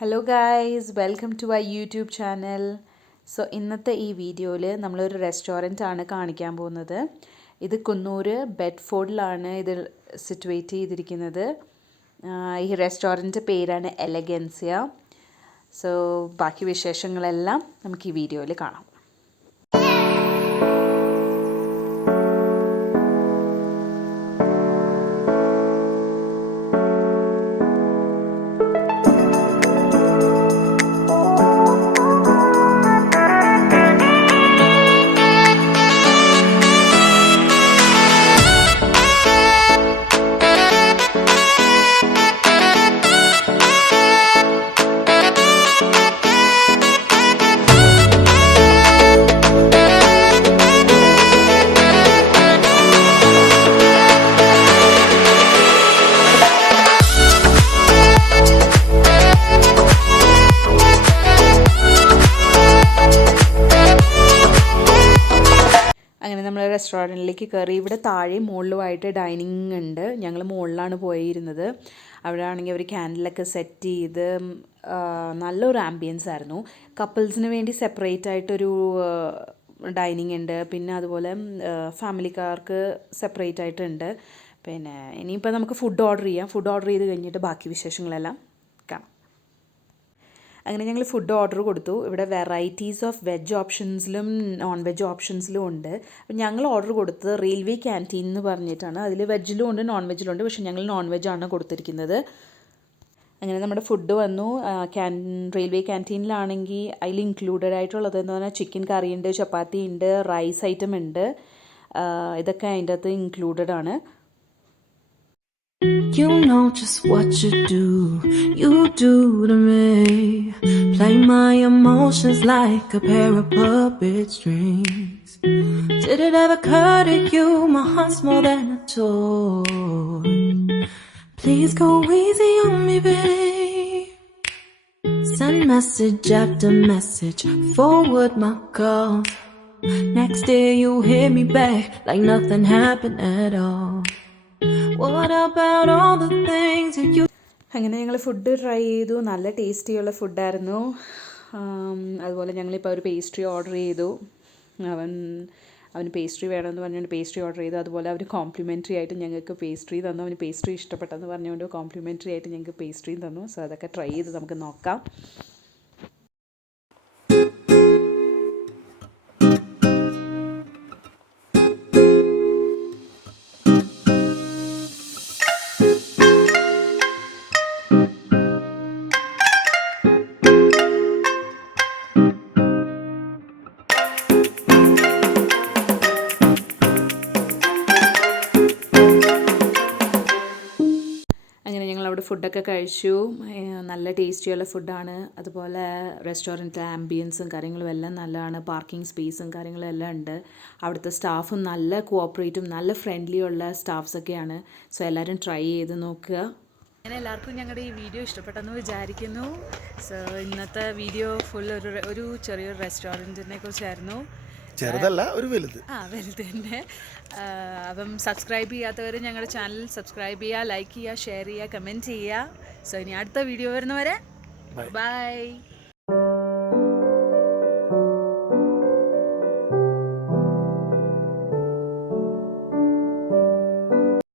Hello guys, welcome to our YouTube channel. So ഇന്നത്തെ ഈ വീഡിയോയിൽ നമ്മളൊരു റെസ്റ്റോറൻ്റ് ആണ് കാണിക്കാൻ പോകുന്നത്. ഇത് കുന്നൂർ ബെഡ്ഫോർഡിലാണ് ഇത് സിറ്റുവേറ്റ് ചെയ്തിരിക്കുന്നത്. ഈ റെസ്റ്റോറൻറ്റ് പേരാണ് എലഗൻസിയ. സോ ബാക്കി വിശേഷങ്ങളെല്ലാം നമുക്ക് ഈ വീഡിയോയിൽ കാണാം. അങ്ങനെ നമ്മൾ റെസ്റ്റോറൻറ്റിലേക്ക് കയറി. ഇവിടെ താഴെയും മുകളിലുമായിട്ട് ഡൈനിങ് ഉണ്ട്. ഞങ്ങൾ മുകളിലാണ് പോയിരുന്നത്. അവിടെ ആണെങ്കിൽ അവർ ക്യാൻഡിലൊക്കെ സെറ്റ് ചെയ്ത് നല്ലൊരു ആംബിയൻസ് ആയിരുന്നു. കപ്പിൾസിന് വേണ്ടി സെപ്പറേറ്റ് ആയിട്ടൊരു ഡൈനിങ് ഉണ്ട്. പിന്നെ അതുപോലെ ഫാമിലിക്കാർക്ക് സെപ്പറേറ്റ് ആയിട്ടുണ്ട്. പിന്നെ ഇനിയിപ്പോൾ നമുക്ക് ഫുഡ് ഓർഡർ ചെയ്യാം. ഫുഡ് ഓർഡർ ചെയ്ത് കഴിഞ്ഞിട്ട് ബാക്കി വിശേഷങ്ങളെല്ലാം കാണാം. അങ്ങനെ ഞങ്ങൾ ഫുഡ് ഓർഡർ കൊടുത്തു. ഇവിടെ വെറൈറ്റീസ് ഓഫ് വെജ് ഓപ്ഷൻസിലും നോൺ വെജ് ഓപ്ഷൻസിലും ഉണ്ട്. അപ്പം ഞങ്ങൾ ഓർഡർ കൊടുത്തത് റെയിൽവേ ക്യാൻറ്റീൻ എന്ന് പറഞ്ഞിട്ടാണ്. അതിൽ വെജിലും ഉണ്ട് നോൺ വെജിലും ഉണ്ട്. പക്ഷേ ഞങ്ങൾ നോൺ വെജാണ് കൊടുത്തിരിക്കുന്നത്. അങ്ങനെ നമ്മുടെ ഫുഡ് വന്നു. റെയിൽവേ ക്യാൻറ്റീനിലാണെങ്കിൽ അതിൽ ഇൻക്ലൂഡഡ് ആയിട്ടുള്ളത് എന്ന് പറഞ്ഞാൽ ചിക്കൻ കറി ഉണ്ട്, ചപ്പാത്തി ഉണ്ട്, റൈസ് ഐറ്റം ഉണ്ട്. ഇതൊക്കെ അതിൻ്റെ അകത്ത് ഇൻക്ലൂഡഡ് ആണ്. You know just what you do to me. Play my emotions like a pair of puppet strings. Did it ever occur to you my heart's more than a toy? Please go easy on me, babe. Send message after message, forward my calls. Next day you hit me back like nothing happened at all. What about all the things you... അങ്ങനെ ഞങ്ങൾ food try ചെയ്തു. നല്ല ടേസ്റ്റിയുള്ള ഫുഡായിരുന്നു. അതുപോലെ ഞങ്ങളിപ്പോൾ ഒരു pastry order ചെയ്തു. അവന് pastry വേണമെന്ന് പറഞ്ഞുകൊണ്ട് പേസ്ട്രി ഓർഡർ ചെയ്തു. അതുപോലെ അവർ കോംപ്ലിമെൻ്ററി ആയിട്ട് ഞങ്ങൾക്ക് പേസ്ട്രി തന്നു. അവന് പേസ്ട്രി ഇഷ്ടപ്പെട്ടെന്ന് പറഞ്ഞുകൊണ്ട് കോംപ്ലിമെൻ്ററി ആയിട്ട് ഞങ്ങൾക്ക് പേസ്ട്രിയും തന്നു. സോ അതൊക്കെ ട്രൈ ചെയ്ത് നമുക്ക് നോക്കാം. അങ്ങനെ ഞങ്ങളവിടെ ഫുഡൊക്കെ കഴിച്ചു. നല്ല ടേസ്റ്റിയുള്ള ഫുഡാണ്. അതുപോലെ റെസ്റ്റോറൻറ്റിലെ ആംബിയൻസും കാര്യങ്ങളും എല്ലാം നല്ലതാണ്. പാർക്കിംഗ് സ്പേസും കാര്യങ്ങളും എല്ലാം ഉണ്ട്. അവിടുത്തെ സ്റ്റാഫും നല്ല കോഓപ്പറേറ്റും നല്ല ഫ്രണ്ട്ലി ഉള്ള സ്റ്റാഫ്സൊക്കെയാണ്. സോ എല്ലാവരും ട്രൈ ചെയ്ത് നോക്കുക. അങ്ങനെ എല്ലാവർക്കും ഞങ്ങളുടെ ഈ വീഡിയോ ഇഷ്ടപ്പെട്ടെന്ന് വിചാരിക്കുന്നു. സോ ഇന്നത്തെ വീഡിയോ ഫുൾ ഒരു ചെറിയൊരു റെസ്റ്റോറൻറ്റിനെ കുറിച്ചായിരുന്നു. ചെറുതല്ല, ഒരു വലുത്. വലുത് തന്നെ. അപ്പം സബ്സ്ക്രൈബ് ചെയ്യാത്തവർ ഞങ്ങളുടെ ചാനൽ സബ്സ്ക്രൈബ് ചെയ്യുക, ലൈക്ക് ചെയ്യുക, ഷെയർ ചെയ്യുക, കമൻറ്റ് ചെയ്യുക. സോ ഇനി അടുത്ത വീഡിയോ വരുന്നവരെ ബൈ.